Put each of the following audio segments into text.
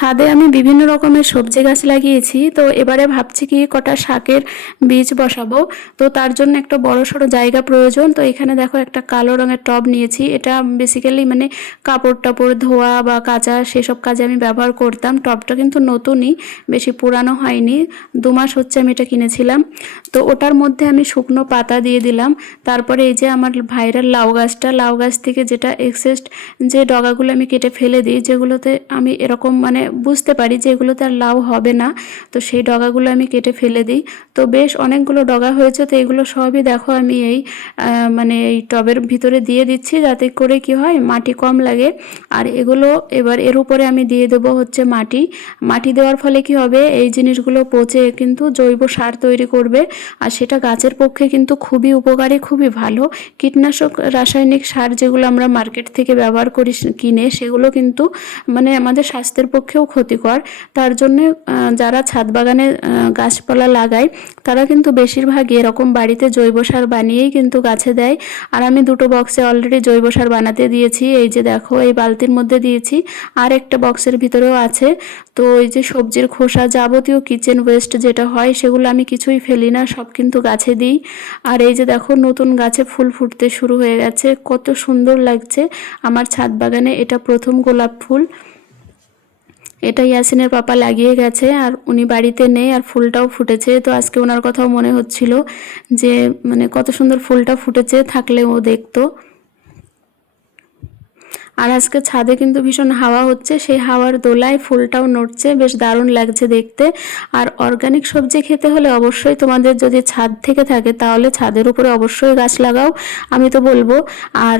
ছাদে আমি বিভিন্ন রকমের সবজি গাছ লাগিয়েছি। তো এবারে ভাবছি কি কটা শাকের বীজ বসাবো। তো তার জন্য একটা বড়সড় জায়গা প্রয়োজন। তো এখানে দেখো একটা কালো রঙের টব নিয়েছি। এটা বেসিক্যালি মানে কাপড় টাপড় ধোয়া বা কাচা সেসব কাজে আমি ব্যবহার করতাম। টবটা কিন্তু নতুনই, বেশি পুরানো হয়নি, 2 মাস হচ্ছে আমি এটা কিনেছিলাম। তো ওটার মধ্যে আমি শুকনো পাতা দিয়ে দিলাম। তারপরে এই যে আমার ভাইরাল লাউ গাছটা, লাউ গাছ থেকে যেটা এক্সেস্ট যে ডগাগুলো আমি কেটে ফেলে দিই, যেগুলোতে আমি এরকম মানে বুঝতে পারি যে এগুলোতে আর লাউ হবে না, তো সেই ডগাগুলো আমি কেটে ফেলে দিই। তো বেশ অনেকগুলো ডগা হয়েছে। তো এগুলো সবই দেখো আমি এই মানে এই টবের ভিতরে দিয়ে দিচ্ছি, যাতে করে কি হয় মাটি কম লাগে। আর এগুলো এবার এর উপরে আমি দিয়ে দেবো হচ্ছে মাটি। মাটি দেওয়ার ফলে কি হবে, এই জিনিসগুলো পচে কিন্তু জৈব সার তৈরি করবে। আর সেটা গাছের পক্ষে কিন্তু খুবই উপকারী, খুবই ভালো। কীটনাশক রাসায়নিক সার যেগুলো আমরা মার্কেট থেকে ব্যবহার করি কিনে, সেগুলো কিন্তু মানে আমাদের স্বাস্থ্যের পক্ষেও ক্ষতিকর। তার জন্যে যারা ছাদ বাগানে গাছপালা লাগায় তারা কিন্তু বেশিরভাগই এরকম বাড়িতে জৈব সার বানিয়েই কিন্তু গাছে দেয়। আর আমি 2টো বক্সে অলরেডি জৈব সার বানাতে দিয়েছি। এই যে দেখো এই বালতির মধ্যে দিয়েছি, আর একটা বক্সের ভিতরেও আছে। তো এই যে সবজির খোসা, যাবতীয় কিচেন ওয়েস্ট যেটা হয়, সেগুলো আমি কিছুই ফেলি না, সব কিন্তু গাছে দিই। আর এই যে দেখো নতুন গাছে ফুল ফুটতে শুরু হয়ে গেছে, কত সুন্দর লাগছে আমার ছাদ বাগানে। এটা প্রথম গোলাপ ফুল, এটা ইয়াসিনের পাপা লাগিয়ে গেছে, আর উনি বাড়িতে নেই, আর ফুলটাও ফুটেছে। তো আজকে ওনার কথাও মনে হচ্ছিল যে মানে কত সুন্দর ফুলটা ফুটেছে, থাকলে ও দেখতো। আর আজকে ছাদে কিন্তু ভীষণ হাওয়া হচ্ছে, সেই হাওয়ার দোলায় ফুলটাও নড়ছে, বেশ দারুণ লাগছে দেখতে। আর অর্গানিক সবজি খেতে হলে অবশ্যই তোমাদের যদি ছাদ থেকে থাকে তাহলে ছাদের উপরে অবশ্যই গাছ লাগাও, আমি তো বলবো। আর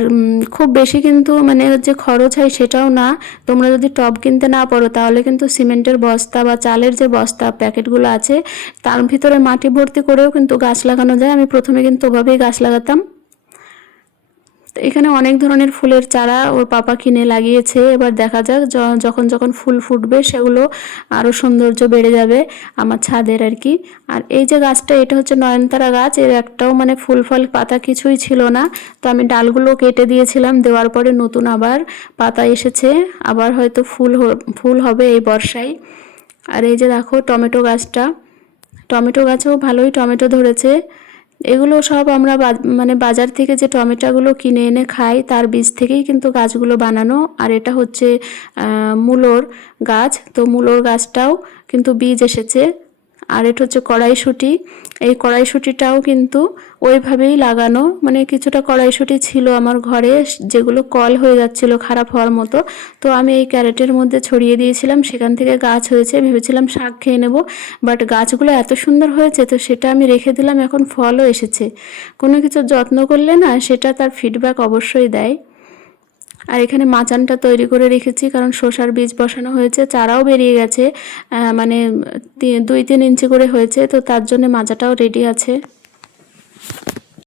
খুব বেশি কিন্তু মানে যে খরচ হয় সেটাও না। তোমরা যদি টব কিনতে না পারো তাহলে কিন্তু সিমেন্টের বস্তা বা চালের যে বস্তা প্যাকেটগুলো আছে তার ভিতরে মাটি ভর্তি করেও কিন্তু গাছ লাগানো যায়। আমি প্রথমে কিন্তু ওভাবেই গাছ লাগাতাম। এখানে অনেক ধরনের ফুলের চারা ওর পাপা কিনে লাগিয়েছে। এবার দেখা যাক যখন যখন ফুল ফুটবে সেগুলো আরও সৌন্দর্য বেড়ে যাবে আমার ছাদের আর কি। আর এই যে গাছটা, এটা হচ্ছে নয়নতারা গাছ, এর একটাও মানে ফুল ফল পাতা কিছুই ছিল না। তো আমি ডালগুলো কেটে দিয়েছিলাম, দেওয়ার পরে নতুন আবার পাতা এসেছে, আবার হয়তো ফুল হবে এই বর্ষায়। আর এই যে দেখো টমেটো গাছটা, টমেটো গাছেও ভালোই টমেটো ধরেছে। এগুলো সব আমরা মানে বাজার থেকে যে টমেটোগুলো কিনে এনে খাই তার বীজ থেকেই কিন্তু গাছগুলো বানানো। আর এটা হচ্ছে মূলোর গাছ, তো মূলোর গাছটাও কিন্তু বীজ এসেছে। আর এটা হচ্ছে কড়াইশুঁটি, এই কড়াইশুঁটিটাও কিন্তু ওইভাবেই লাগানো, মানে কিছুটা কড়াইশুঁটি ছিল আমার ঘরে যেগুলো কল হয়ে যাচ্ছিল খারাপ হওয়ার মতো, তো আমি এই ক্যারেটের মধ্যে ছড়িয়ে দিয়েছিলাম, সেখান থেকে গাছ হয়েছে। ভেবেছিলাম শাক খেয়ে নেব, বাট গাছগুলো এত সুন্দর হয়েছে তো সেটা আমি রেখে দিলাম, এখন ফলও এসেছে। কোনো কিছু যত্ন করলে না সেটা তার ফিডব্যাক অবশ্যই দেয়। আর এখানে মাচানটা তৈরি করে রেখেছি, কারণ শসার বীজ বসানো হয়েছে, চারাও বেরিয়ে গেছে, মানে 2-3 ইঞ্চি করে হয়েছে, তো তার জন্য মাচাটাও রেডি আছে।